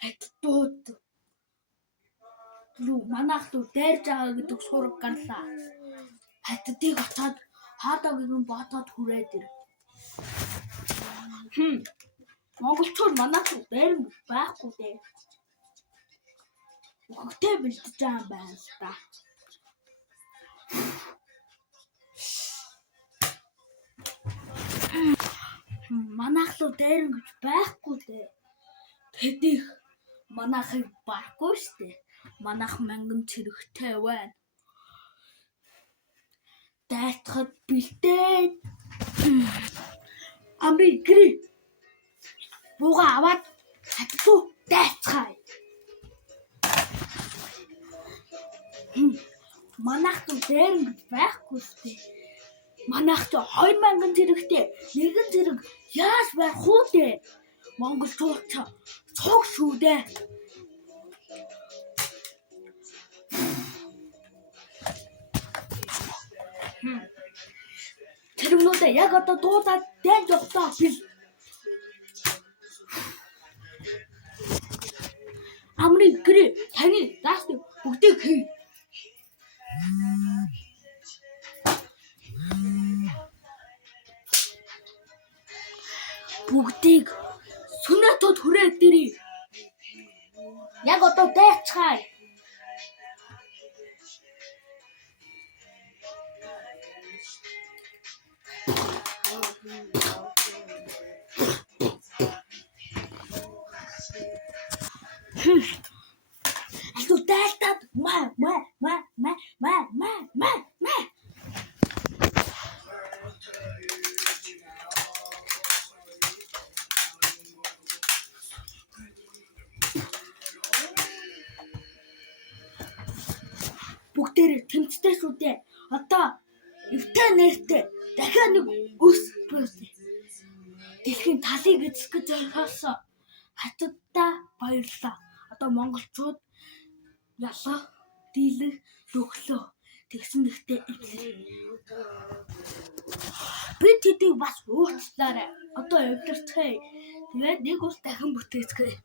Хаттууд юу манайх руу дайрж байгаа гэдэг сураг гарлаа. Хаттыг очоод хаадагийг нь ботоод хүрээд ир. Монголчууд манайх руу дайрн байхгүй дээ. Өгтэй бэлдэж байгаа юм байна л та. Манайх руу дайрн гэж байхгүй дээ. Тэдих манайхыг барахгүй штэ. Манайх манган цэрэгтэй байна. Дайтахад бэлдээд амби гри буга аваад хатуу дайцгаая. Манайх руу дайрн гэж байхгүй штэ. Манайх ч 2000 зэрэгтэй нэгэн зэрэг яаж байх уу дээ. Монголчууд ч цог шүү дээ. Тэрнүүдээ яг одоо дуудаад дайж явахдаа бил. Амри гри таны даст бүгдийг хий. Бүгдийг сүнэтод хүрээд дэрий. Яг одоо дайцгаая. Алуу дайлтаад маа. Бүгдээрээ тэмцтэй шүү дээ. Одоо эвтэй нэртэй дахиад нэг өс бөөс. Дэлхийн талыг эзэх гэж зориулсан хатадтай баярлаа. Одоо монголчууд ялах, дийлэх, дөхлөө тэгсэн нэгтэй эвлэр. Би тэдийг бас уучлаарай. Одоо эвлэрцгээе. Тэгээд нэг ус дахин бүтээцгээе.